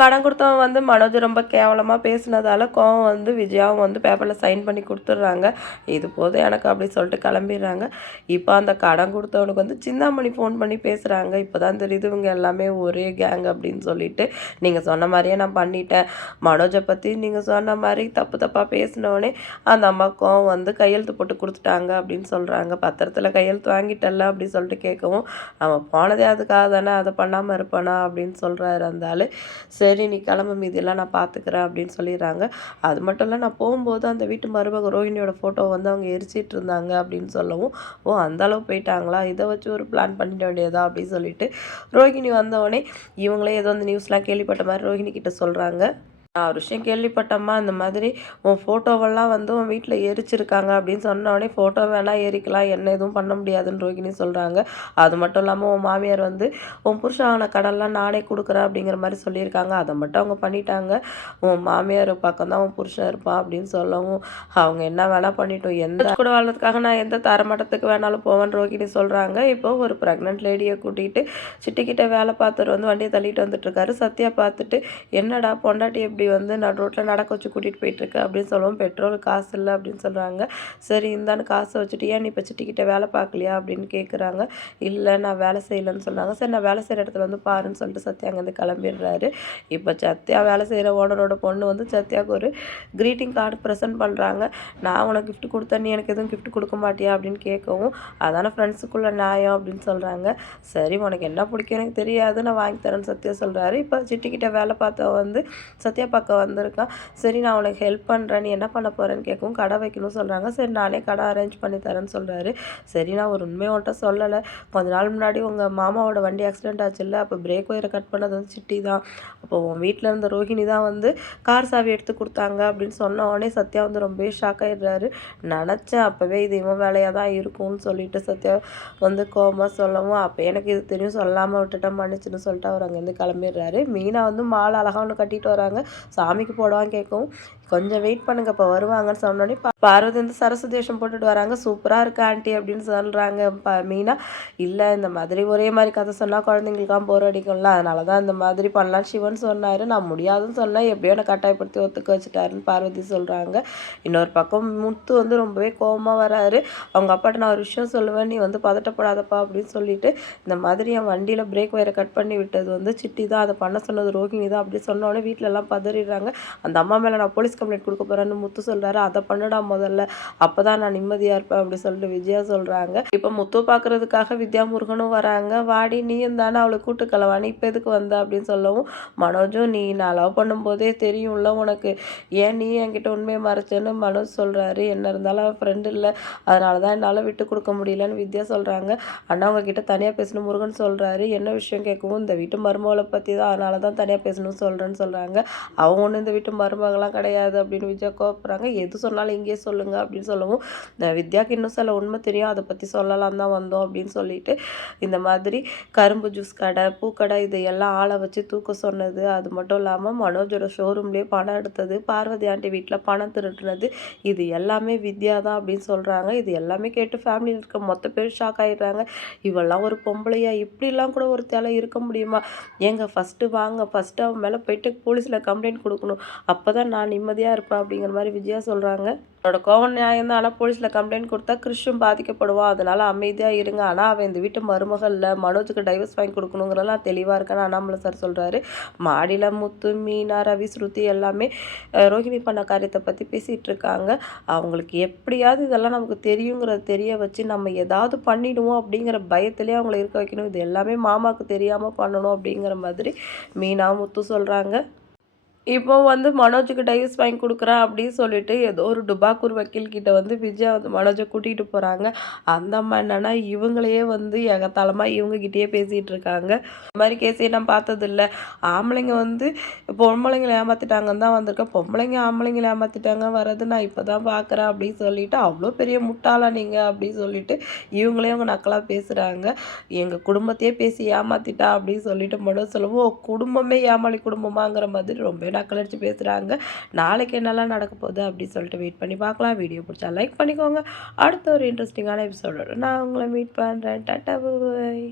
கடன் கொடுத்தவன் வந்து மனோஜ் ரொம்ப கேவலமாக பேசினதால கோவம் வந்து விஜயாவும் வந்து பேப்பரில் சைன் பண்ணி கொடுத்துட்றாங்க. இது போதும் எனக்கு அப்படி சொல்லிட்டு கிளம்பிடுறாங்க. இப்போ அந்த கடன் கொடுத்தவனுக்கு வந்து சிந்தாமணி ஃபோன் பண்ணி பேசுகிறாங்க இப்போ தான் தெரியுது இவங்க எல்லாமே ஒரே கேங் அப்படின்னு சொல்லிட்டு. நீங்கள் சொன்ன மாதிரியே நான் பண்ணிட்டேன். மனோஜை பற்றி நீங்கள் சொன்ன மாதிரி தப்பு தப்பாக பேசினவொடனே அந்த அம்மா கோவம் வந்து கையெழுத்து போட்டு கொடுத்துட்டாங்க அப்படின்னு சொல்கிறாங்க பத்திரத்தில் கையெழுத்து வாங்கிட்டல்ல அப்படின்னு சொல்லிட்டு கேட்கவும் அவன் போனதே அதுக்காக தானே அதை பண்ணாமல் இருப்பானா அப்படின்னு சொல்கிறாரு அந்த ஆள். சரி சரி நீ கிளம்பு மீதியெல்லாம் நான் பார்த்துக்கிறேன் அப்படின்னு சொல்லிடுறாங்க. அது மட்டும் இல்லை நான் போகும்போது அந்த வீட்டு மருமக ரோஹிணியோட ஃபோட்டோ வந்து அவங்க எரிச்சிட்டு இருந்தாங்க அப்படின்னு சொல்லவும் ஓ அந்த அளவு போயிட்டாங்களா? இதை வச்சு ஒரு பிளான் பண்ணிட வேண்டியதா? அப்படின்னு சொல்லிட்டு ரோஹிணி வந்தவொடனே இவங்களே ஏதோ அந்த நியூஸ்லாம் கேள்விப்பட்ட மாதிரி ரோஹிணி கிட்ட சொல்கிறாங்க நான் ஒரு விஷயம் கேள்விப்பட்டம்மா இந்த மாதிரி உன் ஃபோட்டோவெல்லாம் வந்து உன் வீட்டில் எரிச்சிருக்காங்க அப்படின்னு சொன்ன உடனே ஃபோட்டோ வேணால் எரிக்கலாம் என்ன எதுவும் பண்ண முடியாதுன்னு ரோகிணி சொல்கிறாங்க அது மட்டும் இல்லாமல் உன் மாமியார் வந்து உன் புருஷான கடன்லாம் நானே கொடுக்குறேன் அப்படிங்கிற மாதிரி சொல்லியிருக்காங்க. அதை மட்டும் அவங்க பண்ணிட்டாங்க. உன் மாமியார் பக்கம் தான் உன் புருஷன் இருப்பான் அப்படின்னு சொல்லவும் அவங்க என்ன வேணால் பண்ணிட்டோம். எந்த கூட வாழ்றதுக்காக நான் எந்த தரமட்டத்துக்கு வேணாலும் போவேன் ரோகிணி சொல்கிறாங்க இப்போ ஒரு ப்ரெக்னென்ட் லேடியை கூட்டிகிட்டு சிட்டிக்கிட்ட வேலை பார்த்துட்டு வந்து வண்டியை தள்ளிட்டு வந்துட்டுருக்காரு சத்யா பார்த்துட்டு என்னடா பொண்டாட்டி எப்படி வந்து நான் ரோட்டில் நடக்க வச்சு கூட்டிகிட்டு போயிட்டுருக்கு அப்படின்னு சொல்லுவோம். பெட்ரோல் காசு இல்லை அப்படின்னு சொல்கிறாங்க சரி இந்தான்னு காசை வச்சுட்டு ஏன் நீ இப்போ சிட்டிக்கிட்ட வேலை பார்க்கலையா? அப்படின்னு கேட்குறாங்க இல்லை நான் வேலை செய்யலைன்னு சொல்கிறாங்க சரி நான் வேலை செய்கிற இடத்துல வந்து பாருன்னு சொல்லிட்டு சத்யா அங்கேருந்து கிளம்பிடுறாரு. இப்போ சத்யா வேலை செய்கிற ஓனரோட பொண்ணு வந்து சத்யாவுக்கு ஒரு க்ரீட்டிங் கார்டு ப்ரெசென்ட் பண்ணுறாங்க நான் உனக்கு கிஃப்ட் கொடுத்தேன். நீ எனக்கு எதுவும் கிஃப்ட் கொடுக்க மாட்டியா? அப்படின்னு கேட்கவும் அதான ஃப்ரெண்ட்ஸுக்குள்ள நியாயம் அப்படின்னு சொல்கிறாங்க சரி உனக்கு என்ன பிடிக்கும் எனக்கு தெரியாது. நான் வாங்கி தரேன்னு சத்யா சொல்கிறாரு இப்போ சிட்டிக்கிட்ட வேலை பார்த்தவ வந்து சத்யா பக்கம் வந்திருக்கான் சரி நான் உனக்கு ஹெல்ப் பண்ணுறேன் நீ என்ன பண்ண போகிறேன்னு கேட்கவும் கடை வைக்கணும்னு சொல்கிறாங்க சரி நானே கடை அரேஞ்ச் பண்ணி தரேன்னு சொல்கிறாரு சரி நான் ஒரு உண்மையை உன்ட்ட சொல்லலை. கொஞ்ச நாள் முன்னாடி உங்கள் மாமாவோட வண்டி ஆக்சிடென்ட் ஆச்சுல்ல அப்போ பிரேக் ஒயரை கட் பண்ணது வந்து சிட்டி தான். அப்போ உன் வீட்டில் இருந்த ரோஹிணி தான் வந்து கார் சாவி எடுத்து கொடுத்தாங்க அப்படின்னு சொன்ன உடனே சத்யா வந்து ரொம்பவே ஷாக் ஆகிடுறாரு நினச்சேன் அப்போவே இது இவன் வேலையாக தான் இருக்கும்னு சொல்லிட்டு சத்யா வந்து கோமா சொல்லவும் அப்போ எனக்கு இது தெரியும் சொல்லாமல் விட்டுட்டேன் மன்னிச்சுன்னு சொல்லிட்டு அவர் அங்கேருந்து கிளம்பிடுறாரு. மீனா வந்து மாலை அழகாக ஒன்று கட்டிட்டு வராங்க. சாமிக்கு போடுவான்னு கேட்கும் கொஞ்சம் வெயிட் பண்ணுங்க இப்போ வருவாங்கன்னு சொன்னோடனே பார்வதி வந்து சரஸ்வதி வேஷம் போட்டுட்டு வராங்க. சூப்பராக இருக்கு ஆண்டி அப்படின்னு சொல்கிறாங்க ப மீனா இல்லை இந்த மாதிரி ஒரே மாதிரி கதை சொன்னால் குழந்தைங்களுக்காக போர் அடிக்கும்ல. அதனால தான் இந்த மாதிரி பண்ணலாம் சிவன் சொன்னார். நான் முடியாதுன்னு சொன்னேன் எப்படியோ நான் கட்டாயப்படுத்தி ஒத்துக்க வச்சுட்டாருன்னு பார்வதி சொல்கிறாங்க இன்னொரு பக்கம் முத்து வந்து ரொம்பவே கோபமாக வராரு. அவங்க அப்பாட்ட நான் ஒரு விஷயம் சொல்லுவேன். நீ வந்து பதட்டப்படாதப்பா அப்படின்னு சொல்லிட்டு இந்த மாதிரி என் வண்டியில் பிரேக் வயரை கட் பண்ணி விட்டது வந்து சிட்டி தான். அதை பண்ண சொன்னது ரோகிணி தான் அப்படி சொன்னோடனே வீட்டிலலாம் பதறிடுறாங்க. அந்த அம்மா மேலே நான் போலீஸ் கம்ப்ளைண்ட் கொடுக்க போகிறேன்னு முத்து சொல்கிறாரு அதை பண்ணடா முதல்ல. அப்போ தான் நான் நிம்மதியாக இருப்பேன் அப்படி சொல்லிட்டு விஜயா சொல்கிறாங்க இப்போ முத்து பார்க்குறதுக்காக வித்யா முருகனும் வராங்க. வாடி நீயும் தானே அவளை கூட்டு கலவானி இப்போ எதுக்கு வந்த அப்படின்னு சொல்லவும் மனோஜும் நீ நான் லவ் பண்ணும்போதே தெரியும்ல உனக்கு. ஏன் நீ என்கிட்ட உண்மையை மறைச்சேன்னு மனோஜ் சொல்கிறாரு என்ன இருந்தாலும் அவன் ஃப்ரெண்டு இல்லை. அதனால தான் என்னால் விட்டு கொடுக்க முடியலன்னு வித்யா சொல்கிறாங்க அண்ணா உங்ககிட்ட தனியாக பேசணும் முருகன் சொல்கிறாரு என்ன விஷயம் கேட்கவும் இந்த வீட்டு மருமகளை பற்றி தான் அதனால தான் தனியாக பேசணும்னு சொல்கிறேன்னு சொல்கிறாங்க அவங்க ஒன்றும் இந்த வீட்டு மருமகளாம் கிடையாது அப்படின்னு விஜயா கோப்புறாங்க எது சொன்னாலும் இங்கேயே சொல்லுங்கள் அப்படின்னு சொல்லவும் இந்த வித்யாக்கு இன்னும் சில உண்மை தெரியும் அதை பற்றி சொல்லலாம் தான் வந்தோம் அப்படின்னு சொல்லிட்டு இந்த மாதிரி கரும்பு ஜூஸ் கடை பூக்கடை இது எல்லாம் ஆளை வச்சு தூக்க சொன்னது. அது மட்டும் இல்லாமல் மனோஜோட ஷோரூம்லேயே பணம் எடுத்தது பார்வதி ஆண்டி வீட்டில் பணம் திருட்டுனது இது எல்லாமே வித்யா தான் அப்படின்னு சொல்கிறாங்க இது எல்லாமே கேட்டு ஃபேமிலியில் இருக்க மொத்த பேர் ஷாக் ஆகிடுறாங்க இவெல்லாம் ஒரு பொம்பளையா இப்படிலாம் கூட ஒரு தலை இருக்க முடியுமா? ஏங்க ஃபஸ்ட்டு வாங்க ஃபஸ்ட்டு அவன் மேலே போயிட்டு போலீஸில் கம்ப்ளைண்ட் கொடுக்கணும். அப்போ தான் நான் நிம்மதியாக இருப்பேன் அப்படிங்கிற மாதிரி விஜயா சொல்கிறாங்க அவனோட கோவம் நியாயம் தான் ஆனால் போலீஸில் கம்ப்ளைண்ட் கொடுத்தா கிறிஷும் பாதிக்கப்படுவான் அதனால் அமைதியாக இருங்க. ஆனால் அவன் இந்த வீட்டு மருமகளில் மனோஜுக்கு டைவர்ஸ் வாங்கி கொடுக்கணுங்கிறலாம் தெளிவாக இருக்கேன்னு அண்ணாமலை சார் சொல்கிறாரு மாடியில் முத்து மீனா ரவி ஸ்ருதி எல்லாமே ரோஹிணி பண்ண காரியத்தை பற்றி பேசிகிட்டு இருக்காங்க. அவங்களுக்கு எப்படியாவது இதெல்லாம் நமக்கு தெரியுங்கிறத தெரிய வச்சு நம்ம ஏதாவது பண்ணிடுவோம் அப்படிங்கிற பயத்திலே அவங்கள இருக்க வைக்கணும். இது எல்லாமே மாமாவுக்கு தெரியாமல் பண்ணணும் அப்படிங்கிற மாதிரி மீனா முத்து சொல்கிறாங்க இப்போ வந்து மனோஜுக்கு டைஸ் வாங்கி கொடுக்குறேன் அப்படின்னு சொல்லிட்டு ஏதோ ஒரு டுபாக்கூர் வக்கீல் கிட்ட வந்து விஜயா வந்து மனோஜை கூட்டிகிட்டு போகிறாங்க அந்த அம்மா என்னன்னா இவங்களையே வந்து எகத்தாளமாக இவங்ககிட்டயே பேசிகிட்டு இருக்காங்க. இந்த மாதிரி கேஸே நான் பார்த்ததில்ல. ஆம்பளைங்க வந்து பொம்பளைங்களை ஏமாற்றிட்டாங்கன்னு தான் வந்திருக்கேன். பொம்பளைங்க ஆம்பளைங்களை ஏமாற்றிட்டாங்க வர்றது நான் இப்போ தான் பார்க்குறேன் அப்படின்னு சொல்லிட்டு அவ்வளோ பெரிய முட்டாளா நீங்கள் அப்படின்னு சொல்லிட்டு இவங்களே அவங்க நக்கலாக பேசுகிறாங்க எங்கள் குடும்பத்தையே பேசி ஏமாற்றிட்டா அப்படின்னு சொல்லிட்டு மனோஜ் சொல்லவும் குடும்பமே ஏமாளி குடும்பமாங்கிற மாதிரி ரொம்ப நக்கலடிச்சு பேசுகிறாங்க நாளைக்கு என்னெல்லாம் நடக்க போகுது அப்படின்னு சொல்லிட்டு வெயிட் பண்ணி பார்க்கலாம். வீடியோ பிடிச்சா லைக் பண்ணிக்கோங்க. அடுத்த ஒரு இன்ட்ரெஸ்டிங்கான எபிசோடோட நான் உங்களை மீட் பண்ணுறேன் டாட்டா பாய்